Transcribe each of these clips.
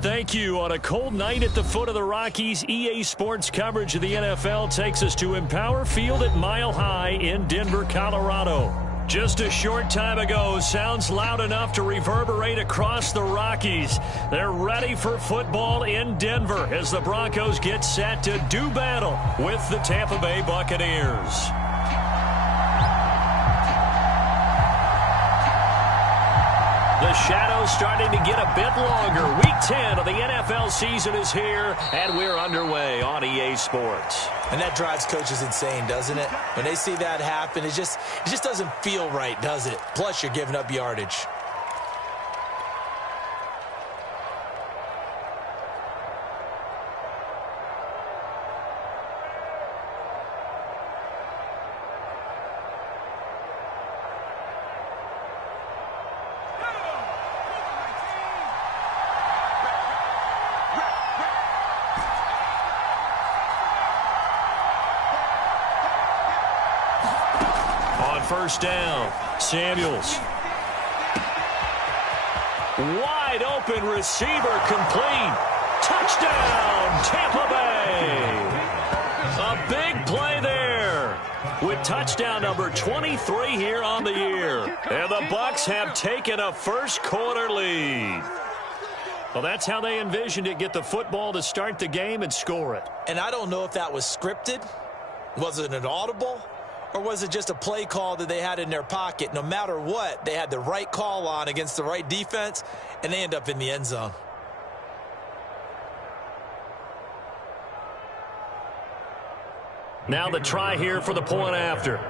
Thank you. On a cold night at the foot of the Rockies, EA Sports coverage of the NFL takes us to Empower Field at Mile High in Denver, Colorado. Just a short time ago, sounds loud enough to reverberate across the Rockies. They're ready for football in Denver as the Broncos get set to do battle with the Tampa Bay Buccaneers. The shadow's starting to get a bit longer. Week 10 of the NFL season is here, and we're underway on EA Sports. And that drives coaches insane, doesn't it? When they see that happen, it just doesn't feel right, does it? Plus, you're giving up yardage. First down, Samuels. Wide open receiver complete. Touchdown, Tampa Bay. A big play there with touchdown number 23 here on the year. And the Bucs have taken a first quarter lead. Well, that's how they envisioned it. Get the football to start the game and score it. And I don't know if that was scripted. Was it an audible? Or was it just a play call that they had in their pocket? No matter what, they had the right call on against the right defense, and they end up in the end zone. Now the try here for the point after. And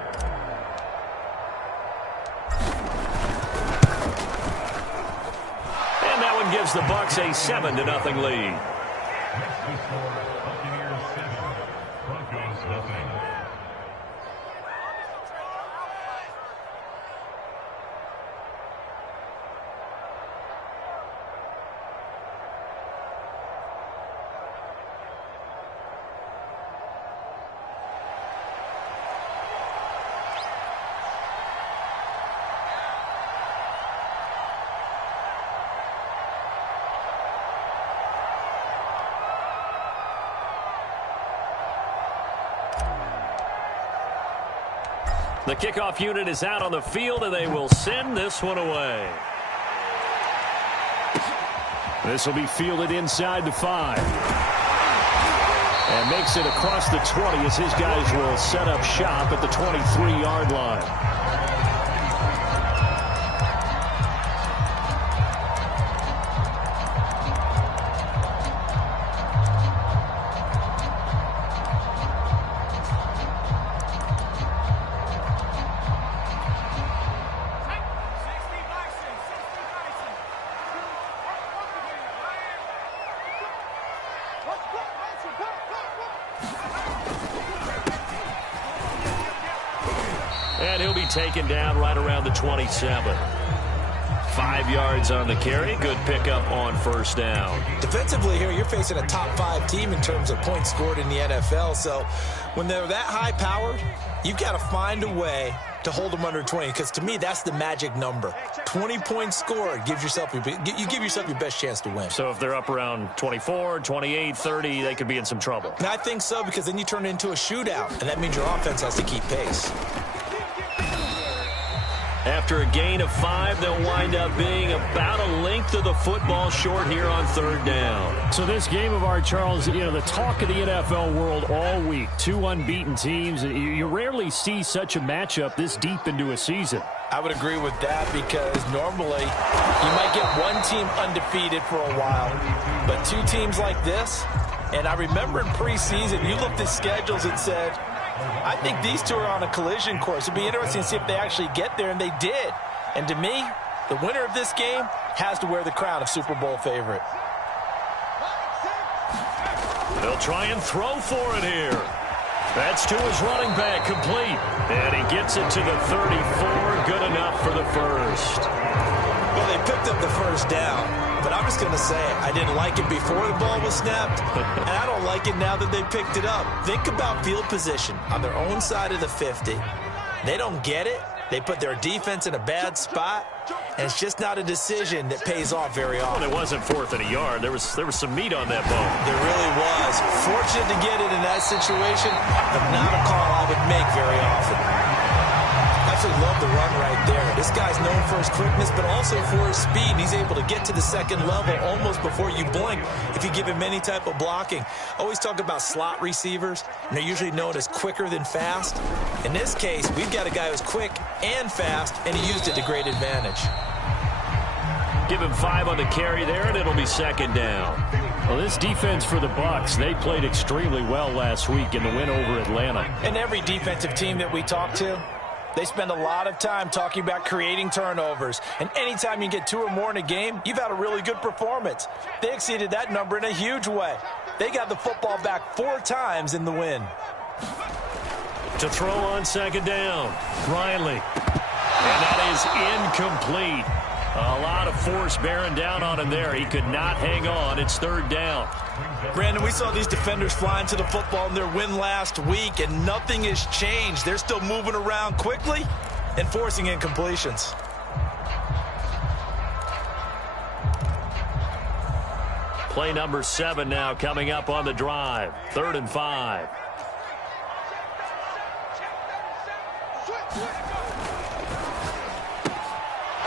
that one gives the Bucs a 7-0 lead. The kickoff unit is out on the field, and they will send this one away. This will be fielded inside the 5. And makes it across the 20 as his guys will set up shop at the 23-yard line. And he'll be taken down right around the 27. 5 yards on the carry. Good pickup on first down. Defensively here, you're facing a top 5 team in terms of points scored in the NFL. So when they're that high powered, you've got to find a way to hold them under 20. Because to me, that's the magic number. 20 points scored gives yourself you give yourself your best chance to win. So if they're up around 24, 28, 30, they could be in some trouble. And I think so, because then you turn it into a shootout. And that means your offense has to keep pace. After a gain of 5, they'll wind up being about a length of the football short here on third down. So this game of ours, Charles, the talk of the NFL world all week. 2 unbeaten teams. You rarely see such a matchup this deep into a season. I would agree with that, because normally you might get one team undefeated for a while, but 2 teams like this, and I remember in preseason you looked at schedules and said, I think these 2 are on a collision course. It'd be interesting to see if they actually get there, and they did. And to me, the winner of this game has to wear the crown of Super Bowl favorite. They'll try and throw for it here. That's to his running back, complete. And he gets it to the 34, good enough for the first. Well, they picked up the first down, but I'm just going to say I didn't like it before the ball was snapped, and I don't like it now that they picked it up. Think about field position on their own side of the 50. They don't get it. They put their defense in a bad spot, and it's just not a decision that pays off very often. Well, it wasn't 4th and a yard. There was some meat on that bone. There really was. Fortunate to get it in that situation, but not a call I would make very often. Absolutely love the run right there. This guy's known for his quickness, but also for his speed. He's able to get to the second level almost before you blink if you give him any type of blocking. Always talk about slot receivers, and they're usually known as quicker than fast. In this case, we've got a guy who's quick and fast, and he used it to great advantage. Give him 5 on the carry there, and it'll be 2nd down. Well, this defense for the Bucs, they played extremely well last week in the win over Atlanta. And every defensive team that we talk to, they spend a lot of time talking about creating turnovers. And anytime you get 2 or more in a game, you've had a really good performance. They exceeded that number in a huge way. They got the football back 4 times in the win. To throw on 2nd down, Riley. And that is incomplete. A lot of force bearing down on him there. He could not hang on. It's 3rd down. Brandon, we saw these defenders flying to the football in their win last week, and nothing has changed. They're still moving around quickly and forcing incompletions. Play number 7 now coming up on the drive. 3rd and 5.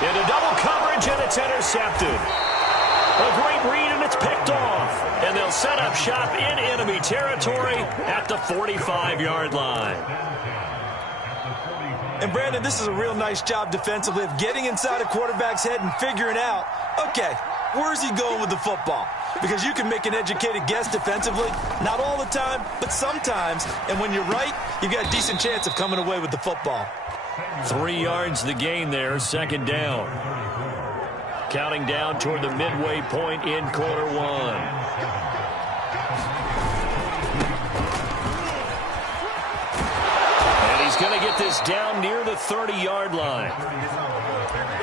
Into double coverage, and it's intercepted. A great read, and it's picked off. And they'll set up shop in enemy territory at the 45-yard line. And, Brandon, this is a real nice job defensively of getting inside a quarterback's head and figuring out, okay, where's he going with the football? Because you can make an educated guess defensively, not all the time, but sometimes. And when you're right, you've got a decent chance of coming away with the football. 3 yards the gain there, 2nd down. Counting down toward the midway point in quarter 1. And he's going to get this down near the 30-yard line.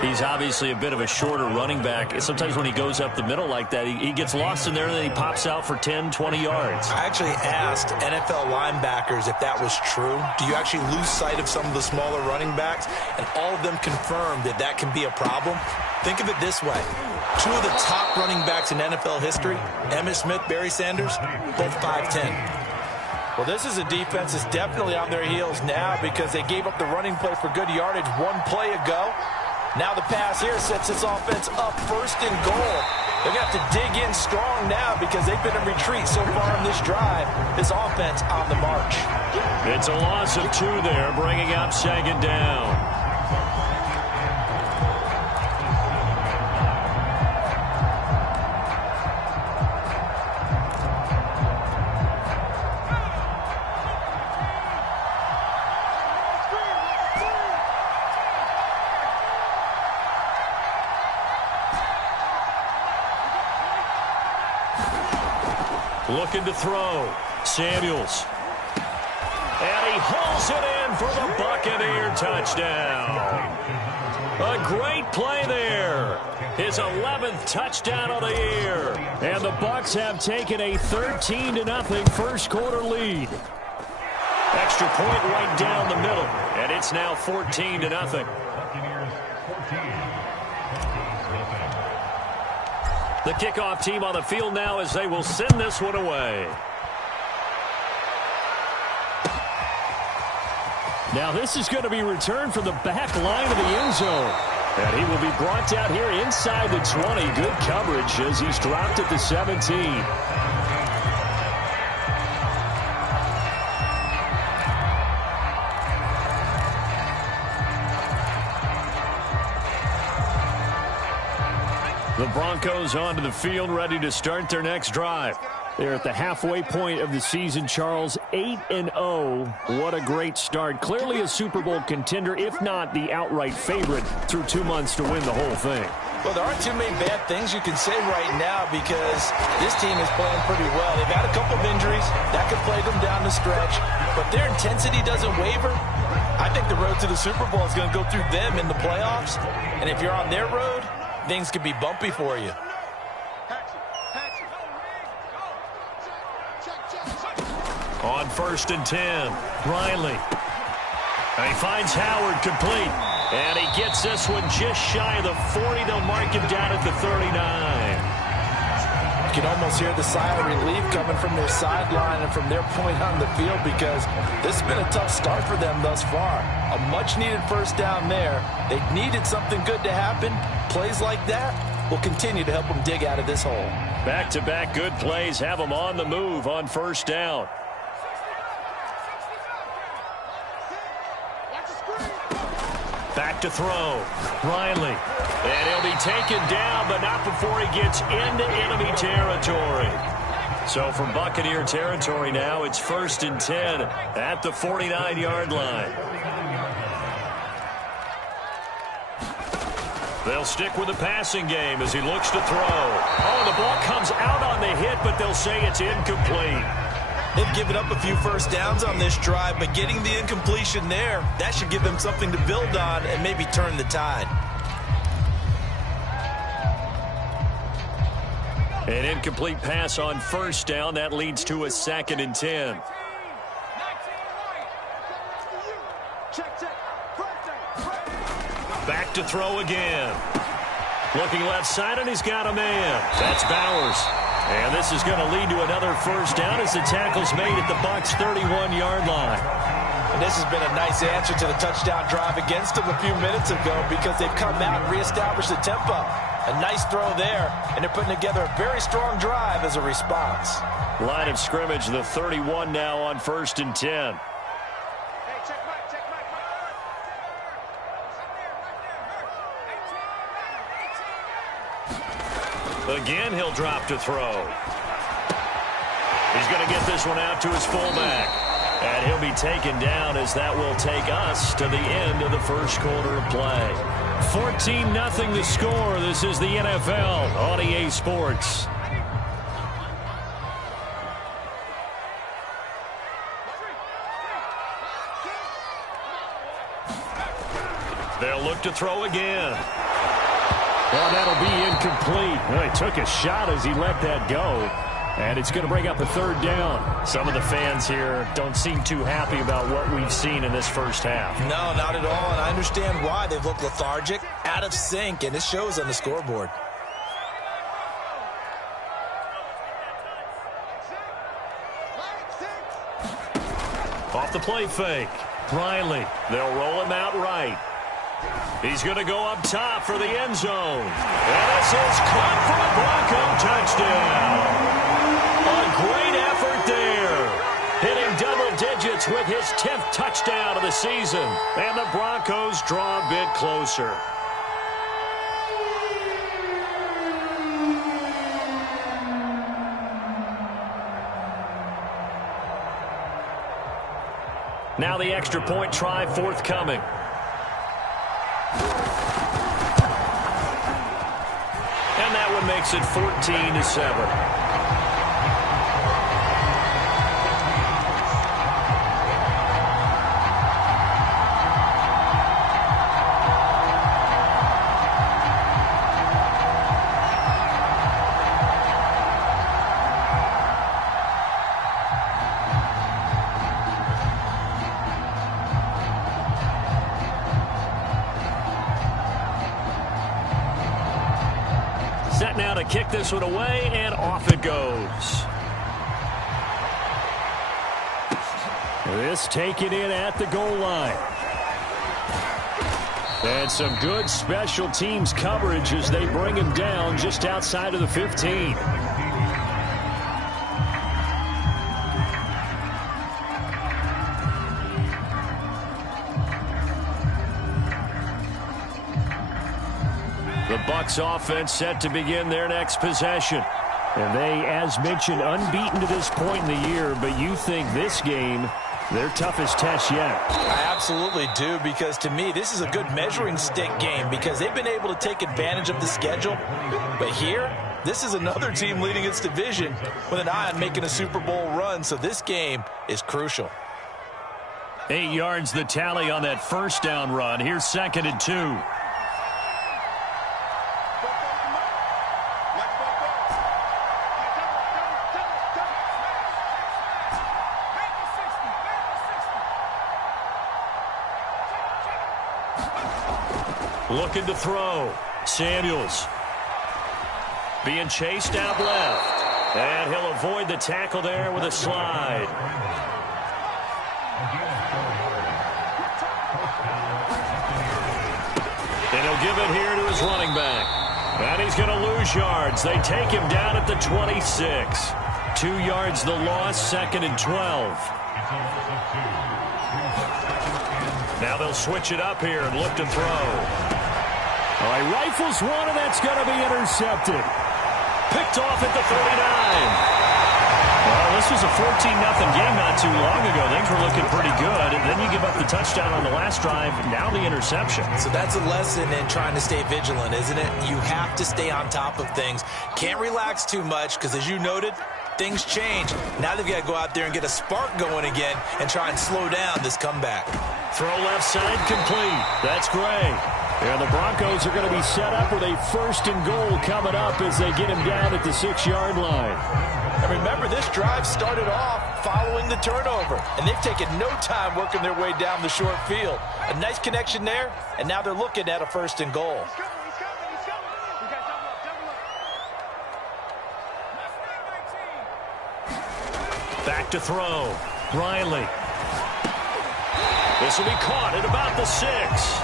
He's obviously a bit of a shorter running back. Sometimes when he goes up the middle like that, he gets lost in there, and then he pops out for 10, 20 yards. I actually asked NFL linebackers if that was true. Do you actually lose sight of some of the smaller running backs? And all of them confirmed that that can be a problem. Think of it this way. 2 of the top running backs in NFL history, Emmitt Smith, Barry Sanders, both 5'10". Well, this is a defense that's definitely on their heels now because they gave up the running play for good yardage 1 play ago. Now the pass here sets this offense up 1st and goal. They're going to have to dig in strong now because they've been in retreat so far in this drive. This offense on the march. It's a loss of 2 there, bringing up 2nd down. Looking to throw. Samuels. And he hauls it in for the Buccaneer touchdown. A great play there. His 11th touchdown of the year. And the Bucs have taken a 13-0 first quarter lead. Extra point right down the middle. And it's now 14-0. The kickoff team on the field now as they will send this one away. Now this is going to be returned from the back line of the end zone. And he will be brought down here inside the 20. Good coverage as he's dropped at the 17. The Broncos onto the field, ready to start their next drive. They're at the halfway point of the season, Charles. 8-0. What a great start. Clearly a Super Bowl contender, if not the outright favorite, through 2 months to win the whole thing. Well, there aren't too many bad things you can say right now because this team is playing pretty well. They've had a couple of injuries. That could plague them down the stretch. But their intensity doesn't waver. I think the road to the Super Bowl is going to go through them in the playoffs. And if you're on their road, things could be bumpy for you. On 1st and 10, Riley. And he finds Howard complete. And he gets this one just shy of the 40. They'll mark him down at the 39. You can almost hear the sigh of relief coming from their sideline and from their point on the field, because this has been a tough start for them thus far. A much-needed first down there. They needed something good to happen. Plays like that will continue to help them dig out of this hole. Back-to-back good plays have them on the move on first down. Back to throw. Riley. And he'll be taken down, but not before he gets into enemy territory. So from Buccaneer territory now, it's 1st and 10 at the 49-yard line. They'll stick with the passing game as he looks to throw. Oh, the ball comes out on the hit, but they'll say it's incomplete. They've given up a few first downs on this drive, but getting the incompletion there, that should give them something to build on and maybe turn the tide. An incomplete pass on first down. That leads to a 2nd and 10. Back to throw again. Looking left side, and he's got a man. That's Bowers. And this is going to lead to another first down as the tackle's made at the Bucs' 31-yard line. And this has been a nice answer to the touchdown drive against them a few minutes ago, because they've come out and reestablished the tempo. A nice throw there, and they're putting together a very strong drive as a response. Line of scrimmage, the 31 now on 1st and 10. Again, he'll drop to throw. He's going to get this one out to his fullback. And he'll be taken down as that will take us to the end of the first quarter of play. 14-0 the score. This is the NFL on EA Sports. They'll look to throw again. Well, that'll be incomplete. Well, he took a shot as he let that go. And it's going to bring up a 3rd down. Some of the fans here don't seem too happy about what we've seen in this first half. No, not at all, and I understand why. They've looked lethargic, out of sync, and it shows on the scoreboard. Off the play fake. Riley. They'll roll him out right. He's going to go up top for the end zone. And this is caught for a Bronco touchdown. A great effort there. Hitting double digits with his 10th touchdown of the season. And the Broncos draw a bit closer. Now the extra point try forthcoming. And that one makes it 14-7. Set now to kick this one away, and off it goes. This taken in at the goal line. And some good special teams coverage as they bring him down just outside of the 15. The Bucs offense set to begin their next possession. And they, as mentioned, unbeaten to this point in the year, but you think this game, their toughest test yet. I absolutely do, because to me, this is a good measuring stick game, because they've been able to take advantage of the schedule. But here, this is another team leading its division with an eye on making a Super Bowl run, so this game is crucial. 8 yards the tally on that first down run. Here's 2nd and 2. Looking to throw. Samuels. Being chased out left. And he'll avoid the tackle there with a slide. And he'll give it here to his running back. And he's going to lose yards. They take him down at the 26. 2 yards the loss, 2nd and 12. Now they'll switch it up here and look to throw. All right, rifles one, and that's going to be intercepted. Picked off at the 39. Well, this was a 14-0 game not too long ago. Things were looking pretty good, and then you give up the touchdown on the last drive, now the interception. So that's a lesson in trying to stay vigilant, isn't it? You have to stay on top of things. Can't relax too much because, as you noted, things change. Now they've got to go out there and get a spark going again and try and slow down this comeback. Throw left side complete. That's Gray. And the Broncos are going to be set up with a 1st and goal coming up as they get him down at the 6-yard line. And remember, this drive started off following the turnover, and they've taken no time working their way down the short field. A nice connection there, and now they're looking at a 1st and goal. Back to throw. Riley. This will be caught at about the 6.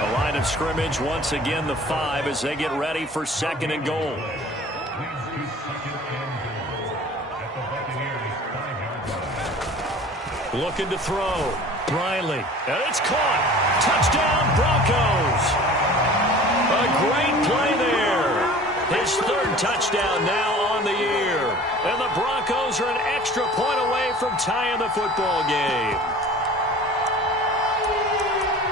The line of scrimmage once again the 5 as they get ready for 2nd and goal. Looking to throw. Riley. And it's caught. Touchdown Broncos. A great play there. His 3rd touchdown now on the year. And the Broncos are an extra point away from tying the football game.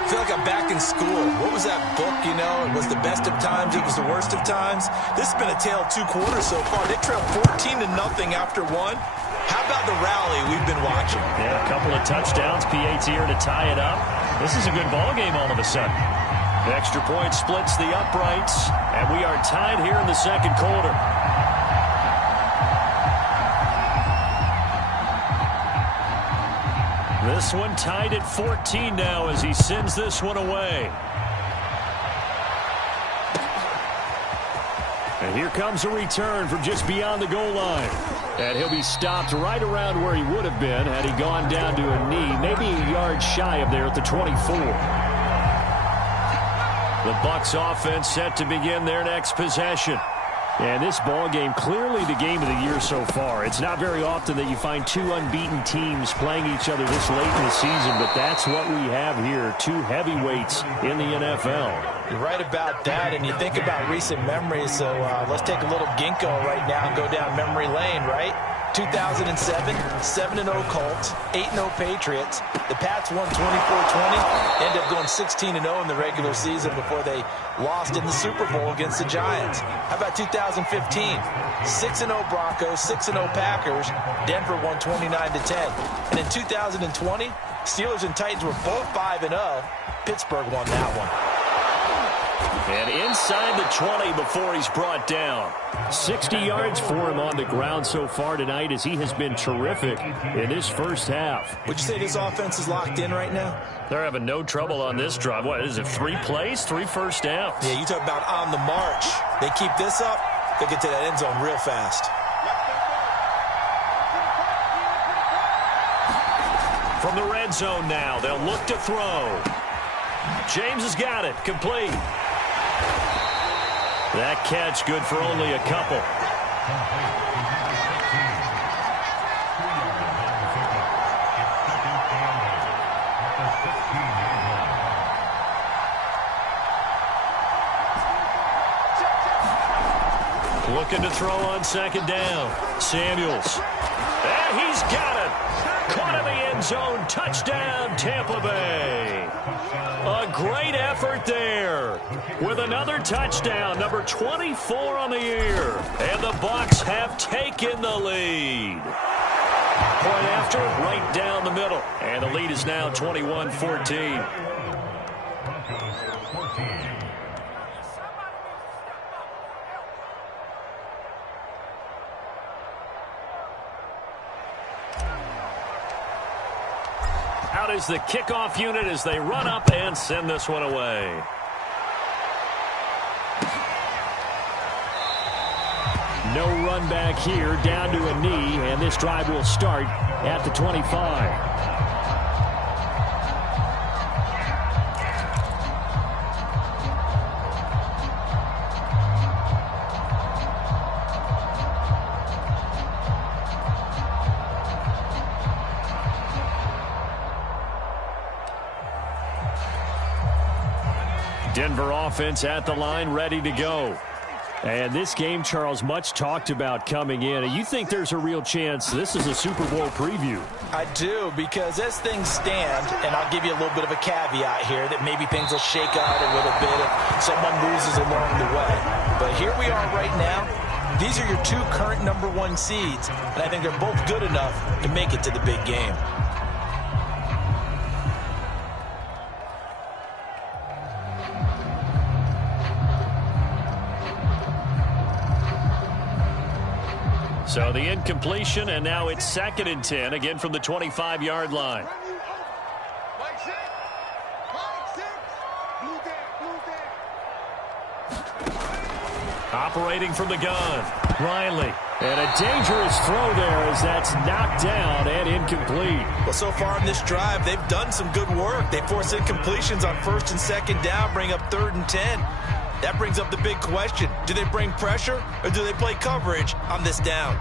I feel like I'm back in school. What was that book, you know? It was the best of times. It was the worst of times. This has been a tale of 2 quarters so far. They trailed 14-0 after 1. How about the rally we've been watching? Yeah, a couple of touchdowns. PAT here to tie it up. This is a good ball game all of a sudden. The extra point splits the uprights, and we are tied here in the 2nd quarter. This one tied at 14 now as he sends this one away. And here comes a return from just beyond the goal line. And he'll be stopped right around where he would have been had he gone down to a knee, maybe a yard shy of there at the 24. The Bucs offense set to begin their next possession. And this ball game, clearly the game of the year so far. It's not very often that you find 2 unbeaten teams playing each other this late in the season, but that's what we have here, 2 heavyweights in the NFL. You're right about that, and you think about recent memories, so let's take a little ginkgo right now and go down memory lane, right? 2007, 7-0 Colts, 8-0 Patriots. The Pats won 24-20, ended up going 16-0 in the regular season before they lost in the Super Bowl against the Giants. How about 2015? 6-0 Broncos, 6-0 Packers. Denver won 29-10. And in 2020, Steelers and Titans were both 5-0. Pittsburgh won that one. And inside the 20 before he's brought down. 60 yards for him on the ground so far tonight as he has been terrific in this first half. Would you say this offense is locked in right now? They're having no trouble on this drive. What is it, 3 plays, 3 first downs? Yeah, you talk about on the march. They keep this up, they get to that end zone real fast. From the red zone now, they'll look to throw. James has got it, complete. That catch good for only a couple. Looking to throw on 2nd down. Samuels. And he's got it. Caught in the end zone. Touchdown, Tampa Bay. A great effort there with another touchdown, number 24 on the year. And the Bucs have taken the lead. Point after, right down the middle. And the lead is now 21-14. Out is the kickoff unit as they run up and send this one away. No run back here, down to a knee, and this drive will start at the 25. Denver offense at the line, ready to go. And this game, Charles, much talked about coming in. You think there's a real chance this is a Super Bowl preview? I do, because as things stand, and I'll give you a little bit of a caveat here, that maybe things will shake out a little bit if someone loses along the way. But here we are right now. These are your two current #1 seeds, and I think they're both good enough to make it to the big game. So the incompletion, and now it's 2nd and 10, again from the 25-yard line. Operating from the gun, Riley. And a dangerous throw there as that's knocked down and incomplete. Well, so far in this drive, they've done some good work. They force incompletions on 1st and 2nd down, bring up 3rd and 10. That brings up the big question. Do they bring pressure or do they play coverage on this down?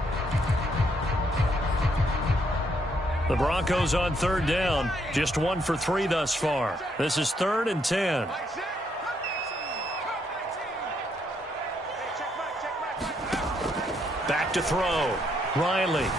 The Broncos on 3rd down. Just 1 for 3 thus far. This is 3rd and 10. Back to throw. Riley.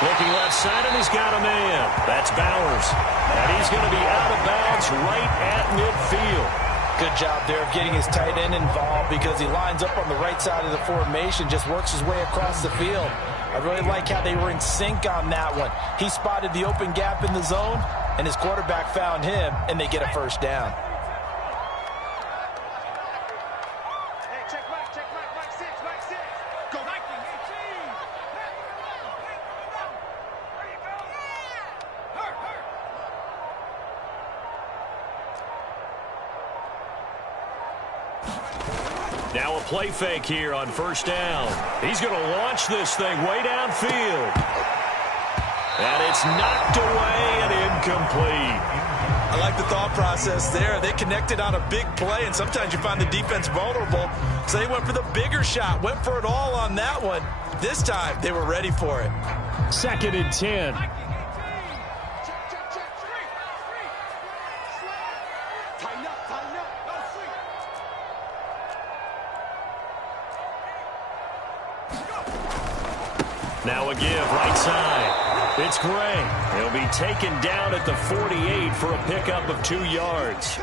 Looking left side, and he's got a man. That's Bowers. And he's going to be out of bounds right at midfield. Good job there of getting his tight end involved because he lines up on the right side of the formation, just works his way across the field. I really like how they were in sync on that one. He spotted the open gap in the zone, and his quarterback found him, and they get a 1st down. Now a play fake here on 1st down. He's going to launch this thing way downfield. And it's knocked away and incomplete. I like the thought process there. They connected on a big play, and sometimes you find the defense vulnerable. So they went for the bigger shot, went for it all on that one. This time, they were ready for it. 2nd and 10. Now a give, right side. It's Gray. He'll be taken down at the 48 for a pickup of 2 yards.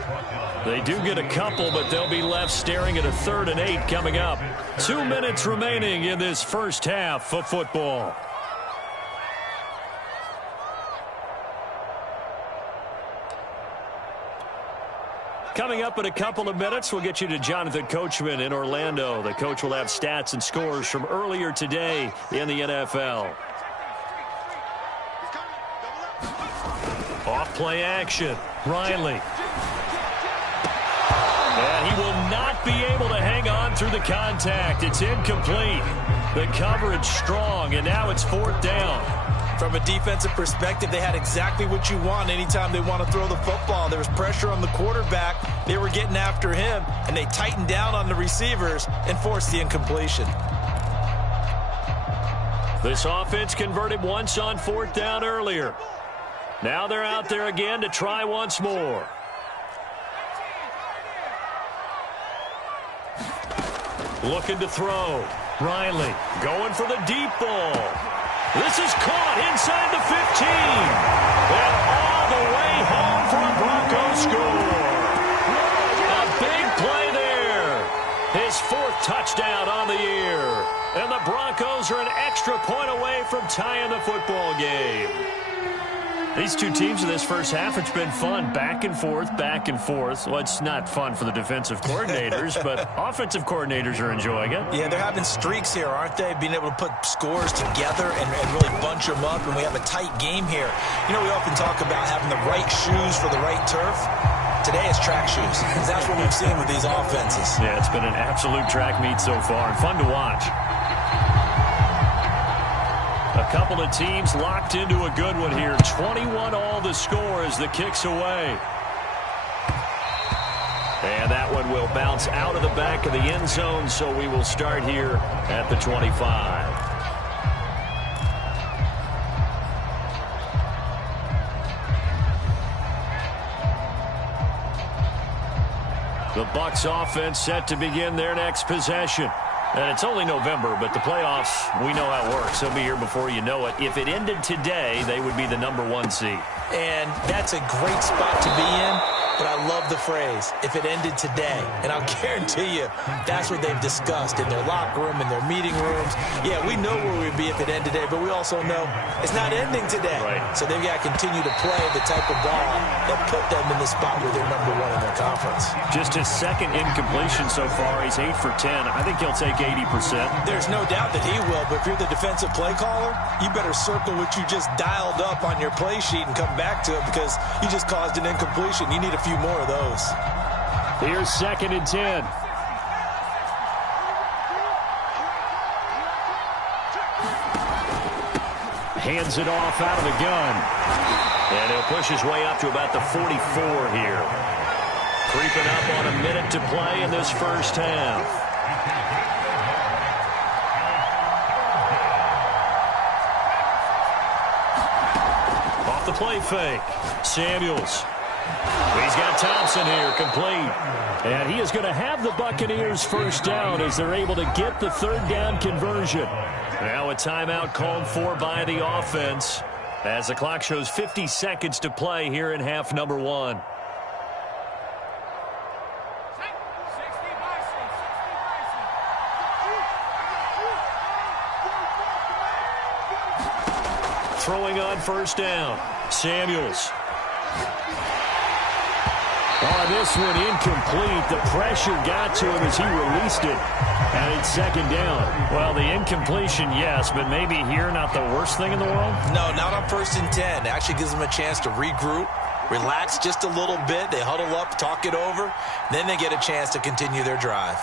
They do get a couple, but they'll be left staring at a 3rd and 8 coming up. 2 minutes remaining in this first half of football. Coming up in a couple of minutes, we'll get you to Jonathan Coachman in Orlando. The coach will have stats and scores from earlier today in the NFL. Off play action. Riley. And he will not be able to hang on through the contact. It's incomplete. The coverage strong, and now it's 4th down. From a defensive perspective, they had exactly what you want anytime they want to throw the football. There was pressure on the quarterback. They were getting after him, and they tightened down on the receivers and forced the incompletion. This offense converted once on 4th down earlier. Now they're out there again to try once more. Looking to throw. Riley going for the deep ball. This is caught inside the 15. And all the way home for a Broncos score. A big play there. His 4th touchdown on the year. And the Broncos are an extra point away from tying the football game. These two teams in this first half, it's been fun. Back and forth, back and forth. Well, it's not fun for the defensive coordinators, but offensive coordinators are enjoying it. Yeah, they're having streaks here, aren't they? Being able to put scores together and really bunch them up, and we have a tight game here. You know, we often talk about having the right shoes for the right turf. To today it's track shoes. That's what we've seen with these offenses. Yeah, it's been an absolute track meet so far, and fun to watch. A couple of teams locked into a good one here. 21 all the score as the kick's away. And that one will bounce out of the back of the end zone, so we will start here at the 25. The Bucs offense set to begin their next possession. And it's only November, but the playoffs, we know how it works. They'll be here before you know it. If it ended today, they would be the #1 seed. And that's a great spot to be in. But I love the phrase, if it ended today. And I'll guarantee you, that's what they've discussed in their locker room, in their meeting rooms. Yeah, we know where we'd be if it ended today, but we also know it's not ending today. Right. So they've got to continue to play the type of ball that put them in the spot where they're #1 in their conference. Just his second incompletion so far. He's 8 for 10. I think he'll take 80%. There's no doubt that he will, but if you're the defensive play caller, you better circle what you just dialed up on your play sheet and come back to it because you just caused an incompletion. You need a few more of those. Here's 2nd and 10. Hands it off out of the gun. And he'll push his way up to about the 44 here. Creeping up on a minute to play in this first half. Off the play fake. Samuels. He's got Thompson here, complete. And he is going to have the Buccaneers first down as they're able to get the 3rd down conversion. Now a timeout called for by the offense as the clock shows 50 seconds to play here in half #1. Throwing on first down, Samuels. Oh, this one incomplete. The pressure got to him as he released it. And it's 2nd down. Well, the incompletion, yes, but maybe here not the worst thing in the world? No, not on 1st and 10. It actually gives them a chance to regroup, relax just a little bit. They huddle up, talk it over. Then they get a chance to continue their drive.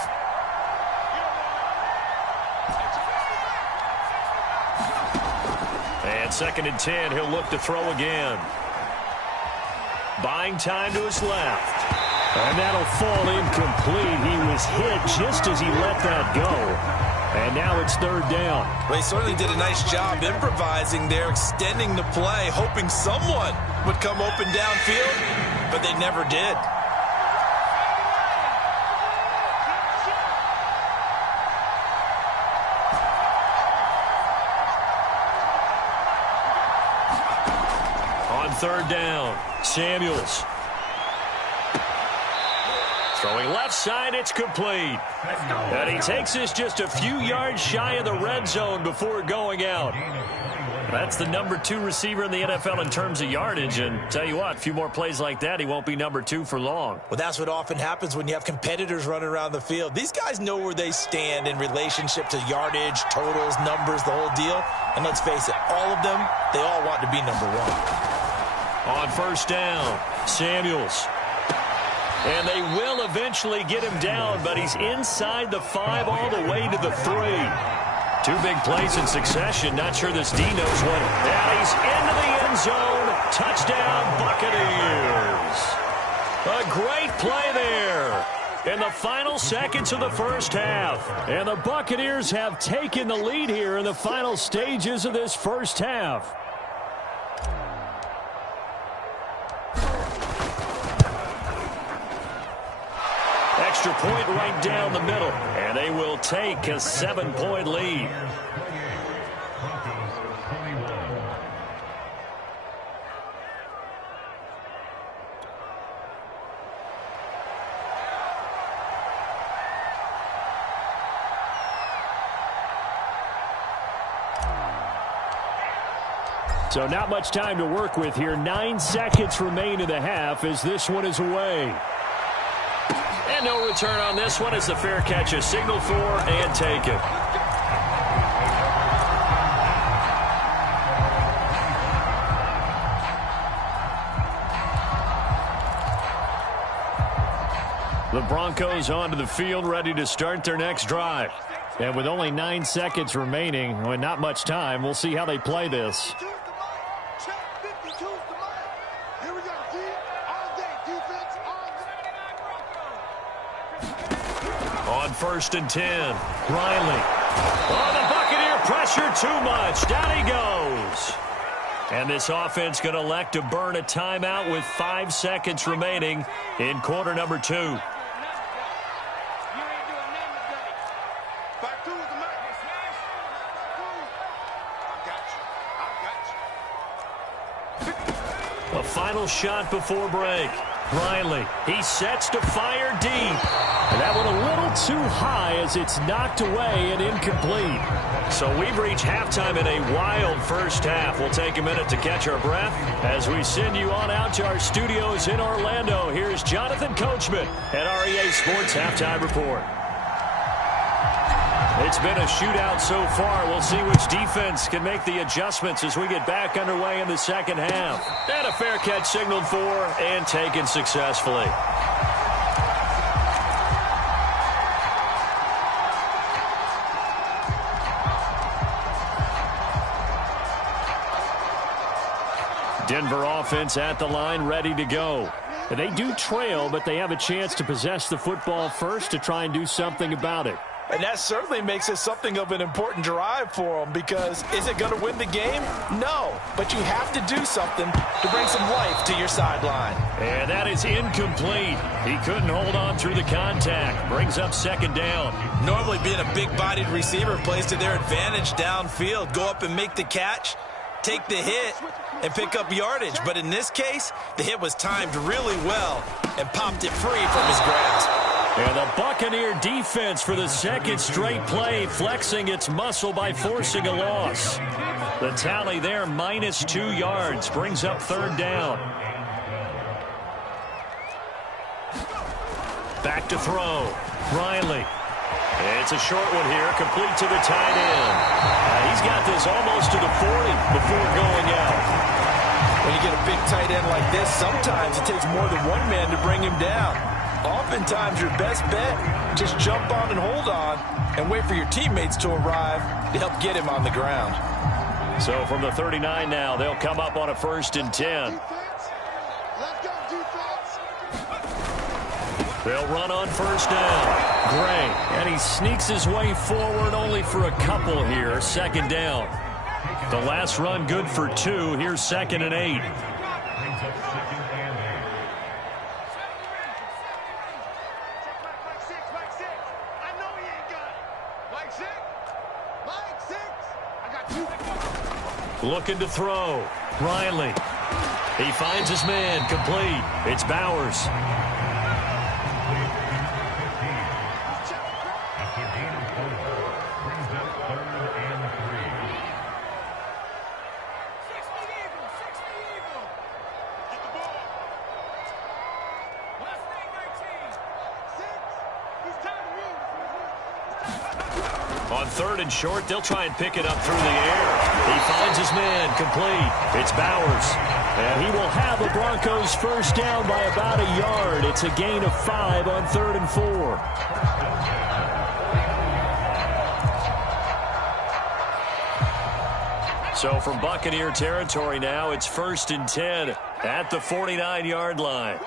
And 2nd and 10, he'll look to throw again. Buying time to his left. And that'll fall incomplete. He was hit just as he let that go. And now it's 3rd down. Well, he certainly did a nice job improvising there, extending the play, hoping someone would come open downfield, but they never did. On 3rd down, Samuels. Throwing left side, it's complete. And he takes this just a few yards shy of the red zone before going out. That's the #2 receiver in the NFL in terms of yardage. And tell you what, a few more plays like that, he won't be #2 for long. Well, that's what often happens when you have competitors running around the field. These guys know where they stand in relationship to yardage, totals, numbers, the whole deal. And let's face it, all of them, they all want to be #1. On 1st down, Samuels. And they will eventually get him down, but he's inside the 5 all the way to the 3. 2 big plays in succession. Not sure this D knows what. And he's into the end zone. Touchdown, Buccaneers. A great play there in the final seconds of the first half. And the Buccaneers have taken the lead here in the final stages of this first half. Extra point right down the middle. And they will take a 7-point lead. So not much time to work with here. 9 seconds remain in the half as this one is away. And no return on this one as the fair catch is signaled for and taken. Broncos onto the field, ready to start their next drive. And with only 9 seconds remaining, with not much time, we'll see how they play this. On 1st and 10, Riley. Oh, the Buccaneer pressure too much. Down he goes. And this offense going to elect to burn a timeout with 5 seconds remaining in quarter number 2. A final shot before break. Riley, he sets to fire deep. And that one a little too high as it's knocked away and incomplete. So we've reached halftime in a wild first half. We'll take a minute to catch our breath as we send you on out to our studios in Orlando. Here's Jonathan Coachman at REA Sports Halftime Report. It's been a shootout so far. We'll see which defense can make the adjustments as we get back underway in the second half. And a fair catch signaled for and taken successfully. Denver offense at the line, ready to go. They do trail, but they have a chance to possess the football first to try and do something about it. And that certainly makes it something of an important drive for them, because is it going to win the game? No, but you have to do something to bring some life to your sideline. And that is incomplete. He couldn't hold on through the contact. Brings up second down. Normally being a big-bodied receiver plays to their advantage downfield. Go up and make the catch, take the hit, and pick up yardage. But in this case, the hit was timed really well and popped it free from his grasp. And the Buccaneer defense for the second straight play, flexing its muscle by forcing a loss. The tally there, -2 yards, brings up third down. Back to throw. Riley. It's a short one here, complete to the tight end. He's got this almost to the 40 before going out. When you get a big tight end like this, sometimes it takes more than one man to bring him down. Oftentimes, your best bet, just jump on and hold on and wait for your teammates to arrive to help get him on the ground. So from the 39 now, they'll come up on a 1st and 10. They'll run on first down. Gray, and he sneaks his way forward only for a couple here. Second down. The last run good for 2. Here's 2nd and 8. Looking to throw. Riley. He finds his man. Complete. It's Bowers. On 3rd and short, they'll try and pick it up through the air. He finds his man. Complete. It's Bowers. And he will have the Broncos first down by about a yard. It's a gain of 5 on 3rd and 4. So from Buccaneer territory now, it's 1st and 10 at the 49-yard line.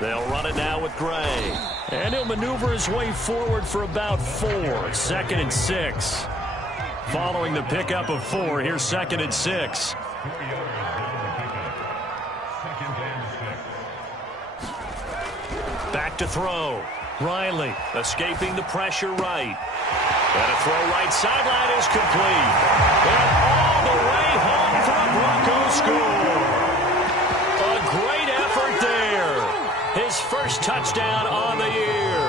They'll run it now with Gray. And he'll maneuver his way forward for about 4. 2nd and 6. Following the pickup of 4, here's 2nd and 6. Back to throw. Riley escaping the pressure right. And a throw right sideline is complete. And all the way home for a Broncos score. A great effort there. His first touchdown on the year.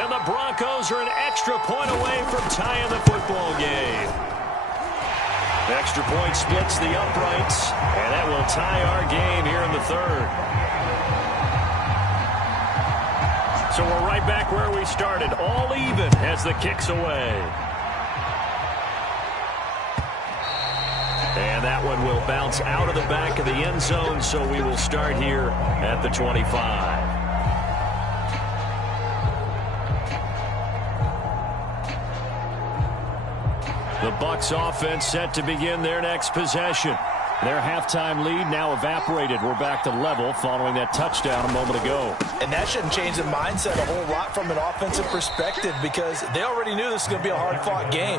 And the Broncos are an extra point away from tying the football game. Extra point splits the uprights, and that will tie our game here in the 3rd. So we're right back where we started, all even as the kick's away. And that one will bounce out of the back of the end zone, so we will start here at the 25. The Bucs offense set to begin their next possession. Their halftime lead now evaporated. We're back to level following that touchdown a moment ago. And that shouldn't change the mindset a whole lot from an offensive perspective because they already knew this was going to be a hard-fought game.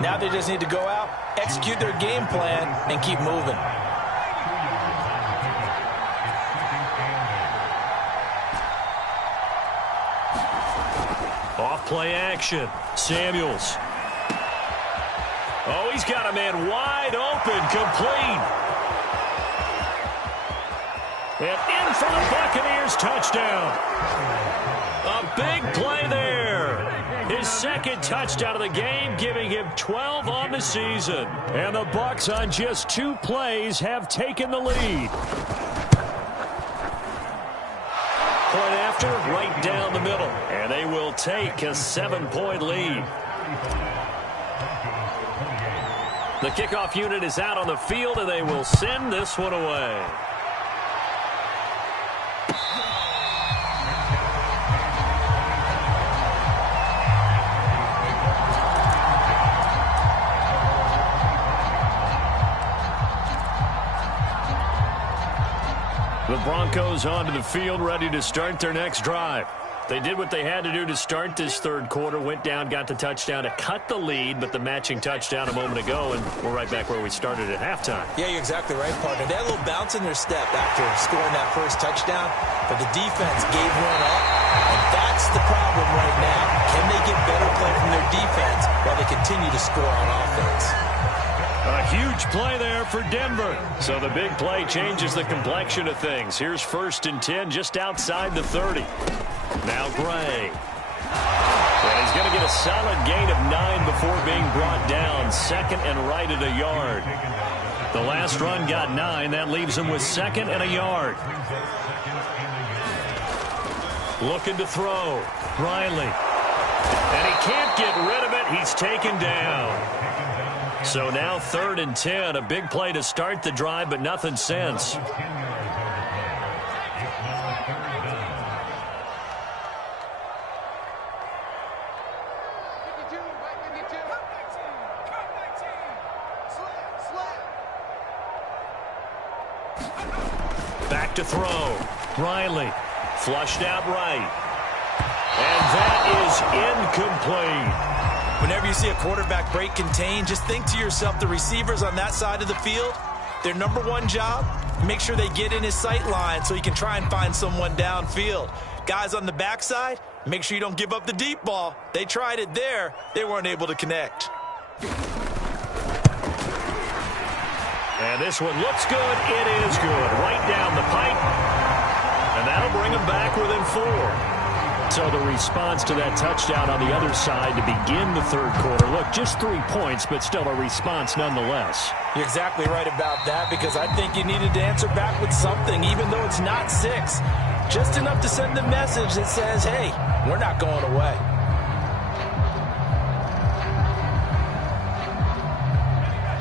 Now they just need to go out, execute their game plan, and keep moving. Off play action. Samuels. Oh, he's got a man wide open, complete. And in for the Buccaneers, touchdown. A big play there. His second touchdown of the game, giving him 12 on the season. And the Bucs on just 2 plays have taken the lead. Point after, right down the middle. And they will take a 7-point lead. The kickoff unit is out on the field, and they will send this one away. The Broncos onto the field, ready to start their next drive. They did what they had to do to start this third quarter, went down, got the touchdown to cut the lead, but the matching touchdown a moment ago, and we're right back where we started at halftime. Yeah, you're exactly right, partner. They had a little bounce in their step after scoring that first touchdown, but the defense gave one up, and that's the problem right now. Can they get better play from their defense while they continue to score on offense? A huge play there for Denver. So the big play changes the complexion of things. Here's 1st and 10 just outside the 30. Now Gray. And he's going to get a solid gain of 9 before being brought down. 2nd and right at a yard. The last run got 9. That leaves him with 2nd and a yard. Looking to throw. Riley. And he can't get rid of it. He's taken down. So now 3rd and 10. A big play to start the drive, but nothing since. Back to throw. Riley. Flushed out right. And that is incomplete. Whenever you see a quarterback break contain, just think to yourself, the receivers on that side of the field, their number one job, make sure they get in his sight line so he can try and find someone downfield. Guys on the backside, make sure you don't give up the deep ball. They tried it there. They weren't able to connect. And this one looks good. It is good. Right down the pipe. And that'll bring them back within 4. So the response to that touchdown on the other side to begin the third quarter. Look, just 3 points, but still a response nonetheless. You're exactly right about that because I think you needed to answer back with something, even though it's not 6. Just enough to send a message that says, hey, we're not going away.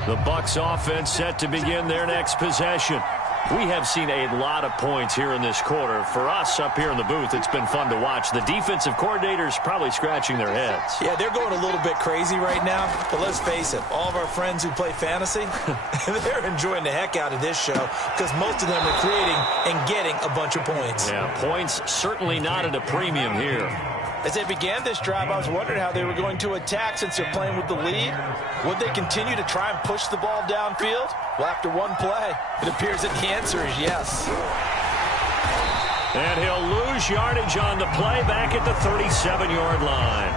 The Bucs offense set to begin their next possession. We have seen a lot of points here in this quarter. For us up here in the booth, it's been fun to watch. The defensive coordinators probably scratching their heads. Yeah, they're going a little bit crazy right now. But let's face it, all of our friends who play fantasy, they're enjoying the heck out of this show because most of them are creating and getting a bunch of points. Yeah, points certainly not at a premium here. As they began this drive, I was wondering how they were going to attack since they're playing with the lead. Would they continue to try and push the ball downfield? Well, after one play, it appears that the answer is yes. And he'll lose yardage on the play back at the 37-yard line.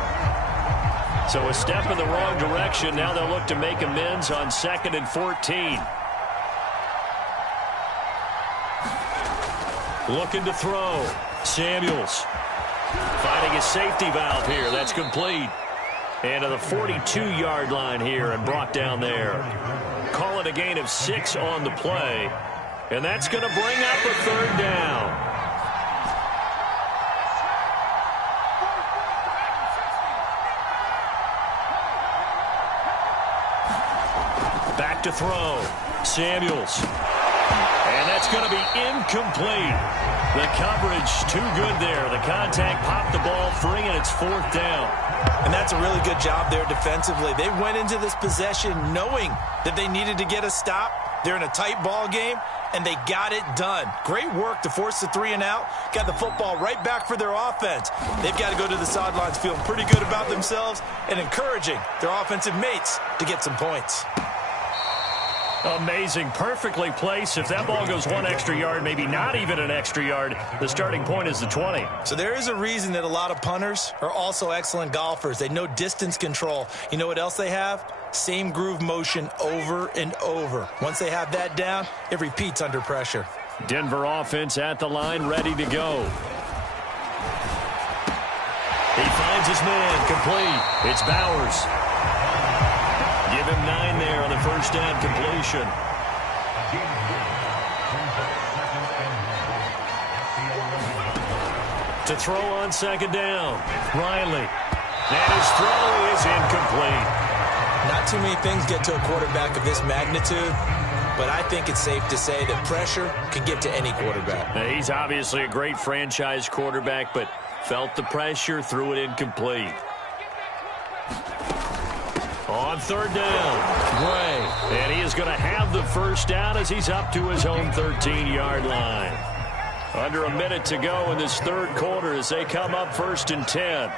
So a step in the wrong direction. Now they'll look to make amends on 2nd and 14. Looking to throw. Samuels. Finding a safety valve here. That's complete. And to the 42-yard line here and brought down there. Call it a gain of 6 on the play. And that's going to bring up a 3rd down. Back to throw. Samuels. And that's going to be incomplete. The coverage too good there. The contact popped the ball free, and it's 4th down. And that's a really good job there defensively. They went into this possession knowing that they needed to get a stop. They're in a tight ball game, and they got it done. Great work to force the 3 and out. Got the football right back for their offense. They've got to go to the sidelines feeling pretty good about themselves and encouraging their offensive mates to get some points. Amazing. Perfectly placed. If that ball goes 1 extra yard, maybe not even an extra yard, the starting point is the 20. So there is a reason that a lot of punters are also excellent golfers. They know distance control. You know what else they have? Same groove motion over and over. Once they have that down, it repeats under pressure. Denver offense at the line, ready to go. He finds his man, complete. It's Bowers. Give him 9 there on the first down completion. To throw on second down, Riley. And his throw is incomplete. Not too many things get to a quarterback of this magnitude, but I think it's safe to say that pressure can get to any quarterback. Now, he's obviously a great franchise quarterback, but felt the pressure, threw it incomplete. On third down, Gray. And he is going to have the first down as he's up to his own 13-yard line. Under a minute to go in this third quarter as they come up 1st and 10.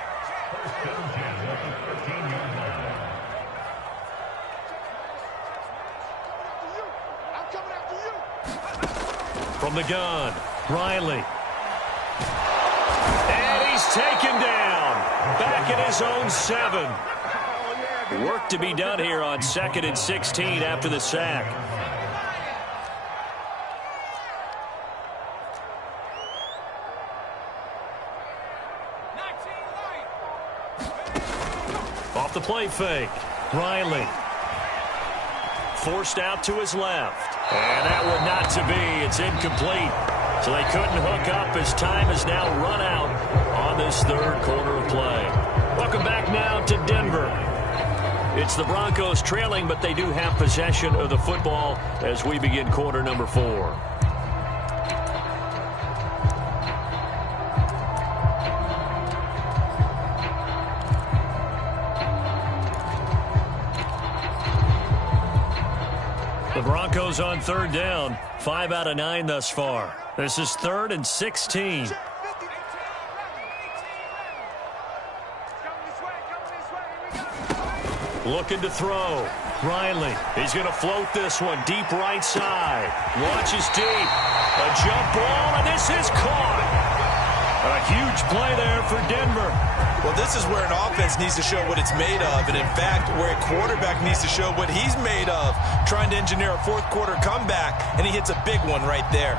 From the gun, Riley. And he's taken down. Back at his own 7. Work to be done here on 2nd and 16 after the sack. Off the play fake, Riley. Forced out to his left. And that one not to be. It's incomplete. So they couldn't hook up as time has now run out on this third quarter of play. Welcome back now to Denver. It's the Broncos trailing, but they do have possession of the football as we begin quarter number 4. The Broncos on third down, 5 out of 9 thus far. This is 3rd and 16. Looking to throw. Riley. He's going to float this one deep right side. Launches deep. A jump ball, and this is caught. A huge play there for Denver. Well, this is where an offense needs to show what it's made of, and in fact, where a quarterback needs to show what he's made of, trying to engineer a fourth quarter comeback, and he hits a big one right there.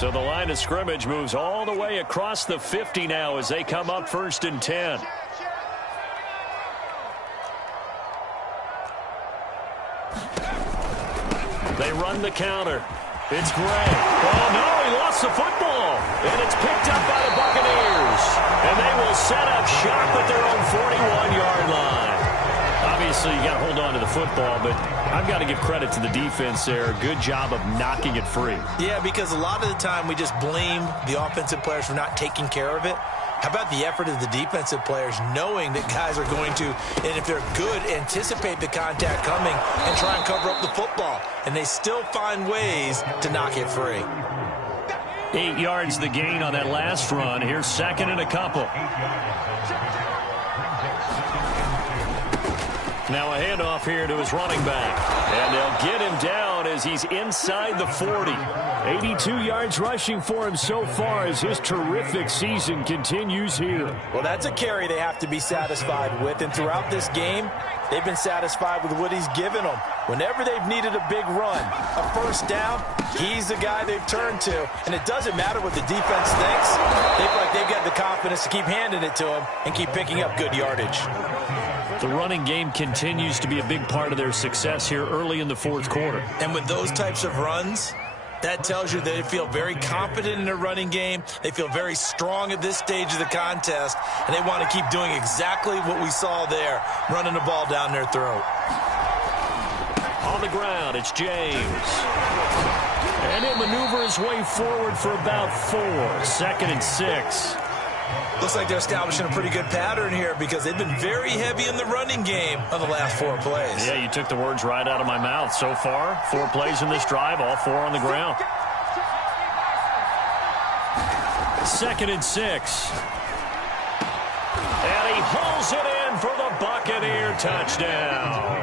So the line of scrimmage moves all the way across the 50 now as they come up 1st and 10. They run the counter. It's Gray. Oh, no, he lost the football. And it's picked up by the Buccaneers. And they will set up shop at their own 41-yard line. Obviously, you got to hold on to the football, but I've got to give credit to the defense there. Good job of knocking it free. Yeah, because a lot of the time we just blame the offensive players for not taking care of it. How about the effort of the defensive players knowing that guys are going to, and if they're good, anticipate the contact coming and try and cover up the football. And they still find ways to knock it free. 8 yards the gain on that last run. Here's 2nd and a couple. Now a handoff here to his running back. And they'll get him down as he's inside the 40. 82 yards rushing for him so far as his terrific season continues here. Well, that's a carry they have to be satisfied with. And throughout this game, they've been satisfied with what he's given them. Whenever they've needed a big run, a first down, he's the guy they've turned to. And it doesn't matter what the defense thinks. They feel like they've got the confidence to keep handing it to him and keep picking up good yardage. The running game continues to be a big part of their success here early in the fourth quarter. And with those types of runs, That tells you they feel very confident in their running game. They feel very strong at this stage of the contest, and they want to keep doing exactly what we saw there, running the ball down their throat. On the ground, it's James. And he'll maneuver his way forward for about 4. 2nd and 6. Looks like they're establishing a pretty good pattern here because they've been very heavy in the running game on the last 4 plays. Yeah, you took the words right out of my mouth. So far, 4 plays in this drive, all 4 on the ground. 2nd and 6. And he hauls it in for the Buccaneer touchdown.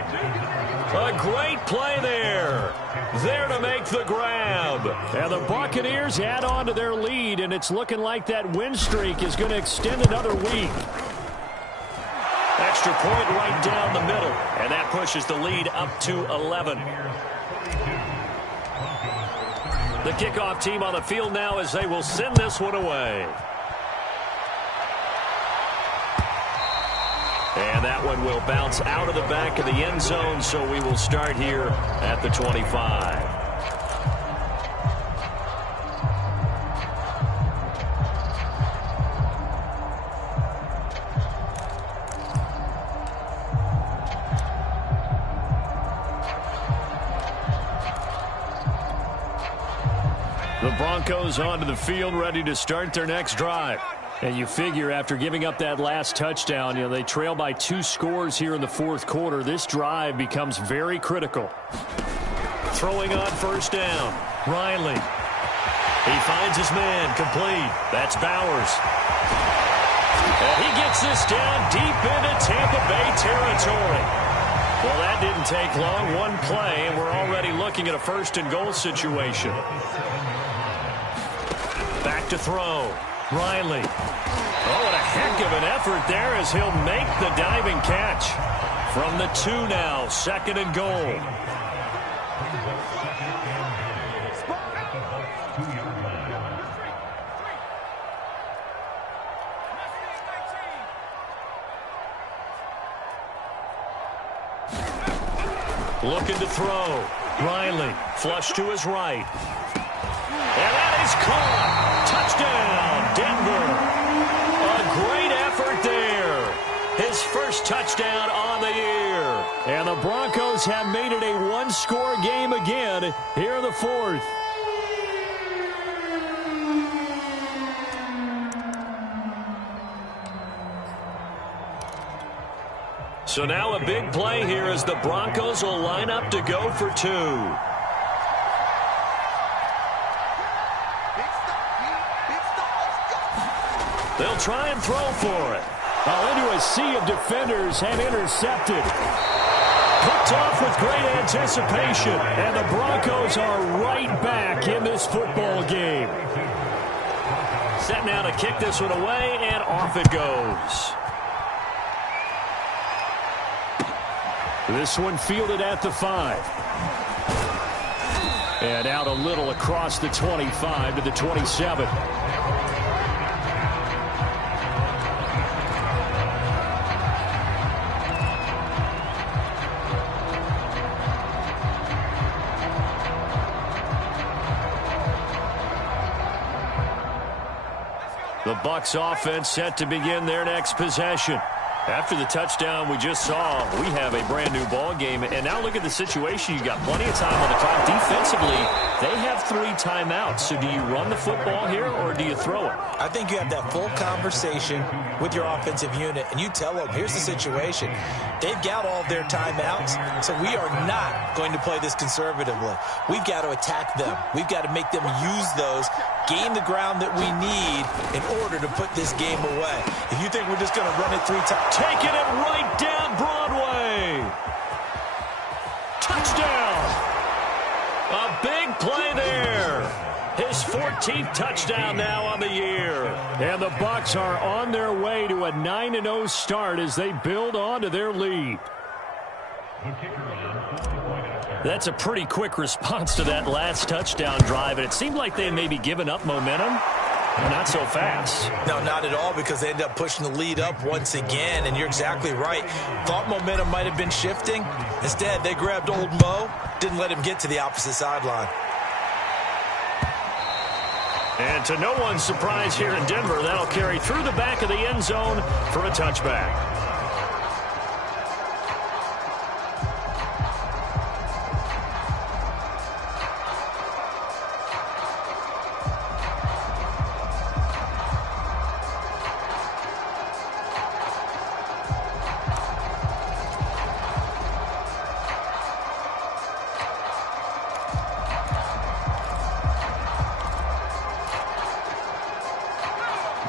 A great play there. There to make the grab. And the Buccaneers add on to their lead, and it's looking like that win streak is going to extend another week. Extra point right down the middle, and that pushes the lead up to 11. The kickoff team on the field now as they will send this one away. And that one will bounce out of the back of the end zone, so we will start here at the 25. The Broncos onto the field, ready to start their next drive. And you figure after giving up that last touchdown, they trail by 2 scores here in the 4th quarter. This drive becomes very critical. Throwing on 1st down. Riley. He finds his man complete. That's Bowers. And he gets this down deep into Tampa Bay territory. Well, that didn't take long. 1 play, and we're already looking at a 1st and goal situation. Back to throw. Riley. Oh, what a heck of an effort there as he'll make the diving catch. From the 2 now, 2nd and goal. Looking to throw. Riley, flush to his right. And that is caught. Touchdown, Denver. A great effort there. His first touchdown on the year. And the Broncos have made it a 1-score game again here in the 4th. So now a big play here as the Broncos will line up to go for 2. They'll try and throw for it. Into a sea of defenders and intercepted. Picked off with great anticipation. And the Broncos are right back in this football game. Set now to kick this one away, and off it goes. This one fielded at the 5. And out a little across the 25 to the 27. The Bucs offense set to begin their next possession. After the touchdown we just saw, we have a brand new ball game. And now look at the situation. You've got plenty of time on the clock. Defensively, they have 3 timeouts. So do you run the football here or do you throw it? I think you have that full conversation with your offensive unit, and you tell them, here's the situation. They've got all of their timeouts, so we are not going to play this conservatively. We've got to attack them. We've got to make them use those, gain the ground that we need in order to put this game away. If you think we're just going to run it 3 times, taking it right down Broadway. Touchdown. A big play there. His 14th touchdown now on the year. And the Bucs are on their way to a 9-0 start as they build on to their lead. That's a pretty quick response to that last touchdown drive, and it seemed like they had maybe given up momentum. Not so fast. No, not at all, because they end up pushing the lead up once again, and you're exactly right. Thought momentum might have been shifting. Instead, they grabbed old Mo, didn't let him get to the opposite sideline. And to no one's surprise here in Denver, that'll carry through the back of the end zone for a touchback.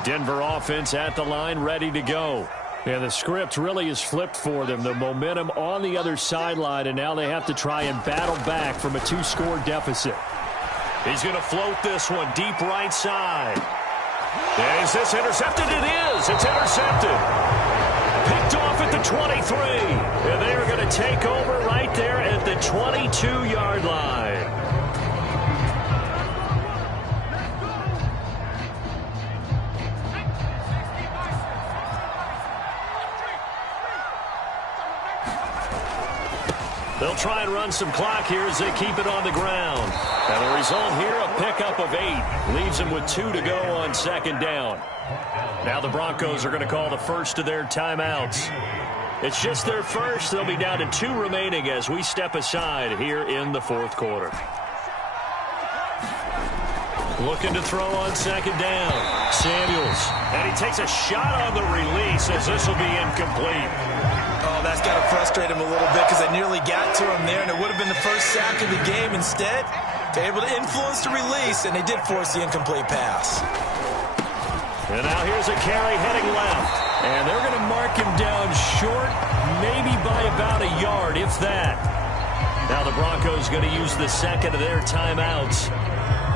Denver offense at the line, ready to go. And the script really is flipped for them. The momentum on the other sideline, and now they have to try and battle back from a 2-score deficit. He's going to float this one deep right side. Is this intercepted? It is. It's intercepted. Picked off at the 23. And they are going to take over right there at the 22-yard line. They'll try and run some clock here as they keep it on the ground. And the result here, a pickup of 8. Leaves them with 2 to go on second down. Now the Broncos are going to call the first of their timeouts. It's just their first. They'll be down to 2 remaining as we step aside here in the fourth quarter. Looking to throw on second down. Samuels. And he takes a shot on the release as this will be incomplete. Oh, that's got to frustrate him a little bit because they nearly got to him there, and it would have been the first sack of the game. Instead, they're able to influence the release, and they did force the incomplete pass. And now here's a carry heading left. And they're going to mark him down short, maybe by about a yard, if that. Now the Broncos going to use the second of their timeouts.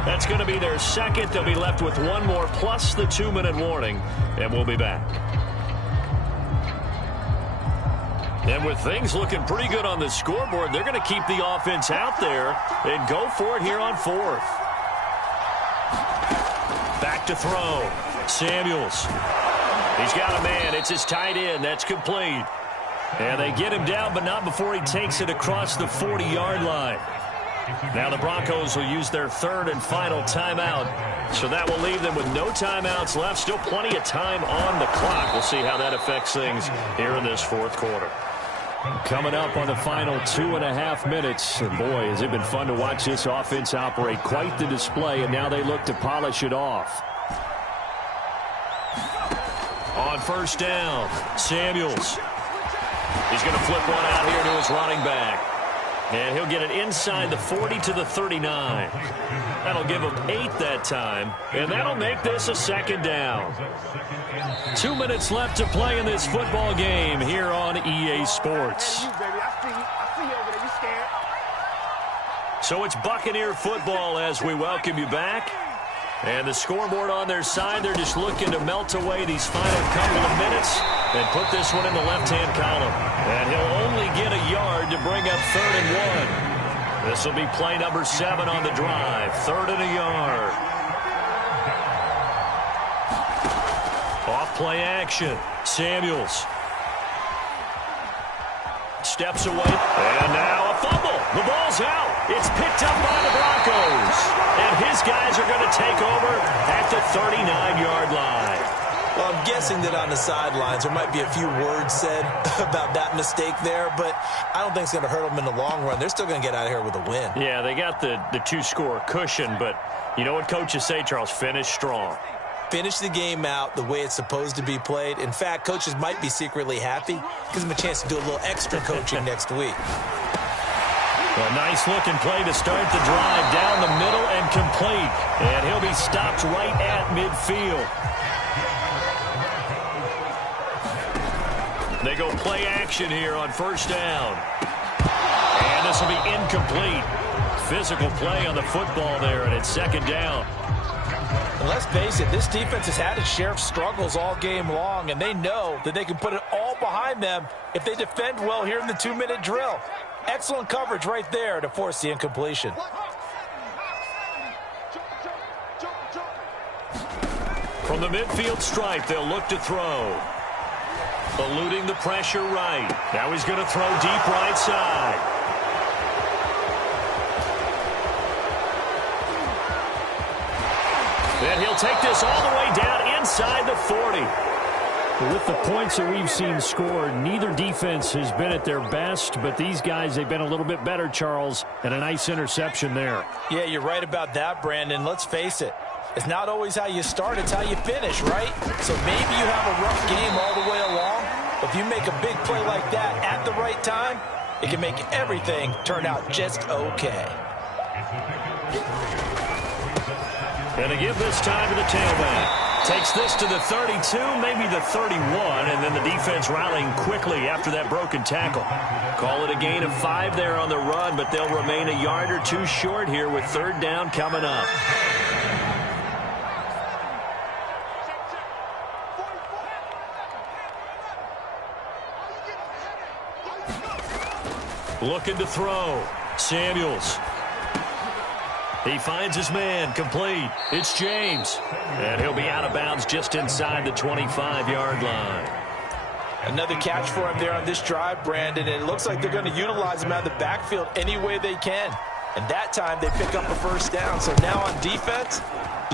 That's going to be their second. They'll be left with 1 more plus the 2-minute warning, and we'll be back. And with things looking pretty good on the scoreboard, they're going to keep the offense out there and go for it here on 4th. Back to throw. Samuels. He's got a man. It's his tight end. That's complete. And they get him down, but not before he takes it across the 40-yard line. Now the Broncos will use their 3rd and final timeout. So that will leave them with no timeouts left. Still plenty of time on the clock. We'll see how that affects things here in this fourth quarter. Coming up on the final 2.5 minutes. And boy, has it been fun to watch this offense operate. Quite the display, and now they look to polish it off. On first down, Samuels. He's going to flip one out here to his running back. And he'll get it inside the 40 to the 39. That'll give him 8 that time. And that'll make this a second down. 2 minutes left to play in this football game here on EA Sports. So it's Buccaneer football as we welcome you back. And the scoreboard on their side, they're just looking to melt away these final couple of minutes and put this one in the left-hand column. And he'll only get a yard to bring up 3rd and 1. This will be play number 7 on the drive. 3rd and a yard. Off play action. Samuels. Steps away. And now a fumble. The ball's out. It's picked up by the Broncos. And his guys are going to take over at the 39-yard line. Well, I'm guessing that on the sidelines there might be a few words said about that mistake there, but I don't think it's going to hurt them in the long run. They're still going to get out of here with a win. Yeah, they got the 2-score cushion, but you know what coaches say, Charles? Finish strong. Finish the game out the way it's supposed to be played. In fact, coaches might be secretly happy. Gives them a chance to do a little extra coaching next week. A nice-looking play to start the drive down the middle and complete. And he'll be stopped right at midfield. They go play action here on first down. And this will be incomplete. Physical play on the football there, and it's second down. And let's face it, this defense has had its share of struggles all game long, and they know that they can put it all behind them if they defend well here in the 2-minute drill. Excellent coverage right there to force the incompletion. From the midfield stripe, they'll look to throw. Eluding the pressure right. Now he's going to throw deep right side. They'll take this all the way down inside the 40. With the points that we've seen scored, neither defense has been at their best, but these guys, they've been a little bit better, Charles, and a nice interception there. Yeah, you're right about that, Brandon. Let's face it. It's not always how you start, it's how you finish, right? So maybe you have a rough game all the way along, but if you make a big play like that at the right time, it can make everything turn out just okay. Gonna give this time to the tailback. Takes this to the 32, maybe the 31, and then the defense rallying quickly after that broken tackle. Call it a gain of 5 there on the run, but they'll remain a yard or two short here with third down coming up. Looking to throw. Samuels. He finds his man, complete. It's James. And he'll be out of bounds just inside the 25-yard line. Another catch for him there on this drive, Brandon, and it looks like they're going to utilize him out of the backfield any way they can. And that time they pick up a first down. So now on defense,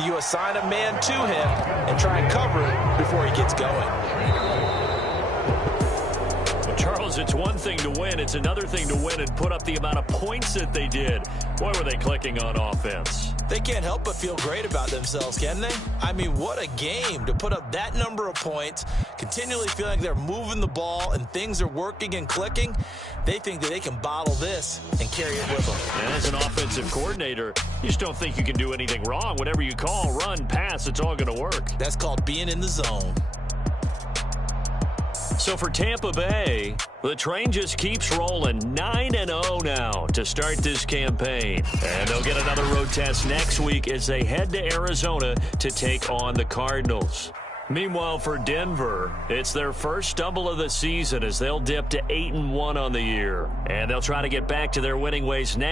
you assign a man to him and try and cover it before he gets going. Charles, it's one thing to win. It's another thing to win and put up the amount of points that they did. Boy, were they clicking on offense. They can't help but feel great about themselves, can they? I mean, what a game to put up that number of points, continually feeling like they're moving the ball and things are working and clicking. They think that they can bottle this and carry it with them. And as an offensive coordinator, you just don't think you can do anything wrong. Whatever you call, run, pass, it's all going to work. That's called being in the zone. So for Tampa Bay, the train just keeps rolling. 9-0 now to start this campaign. And they'll get another road test next week as they head to Arizona to take on the Cardinals. Meanwhile, for Denver, it's their first stumble of the season as they'll dip to 8-1 on the year. And they'll try to get back to their winning ways next